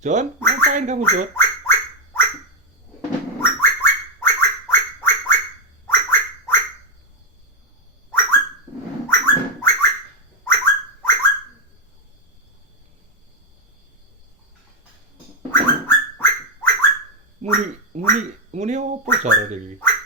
John, ngapain kamu, John? Muni, muni, muni apa cara iki?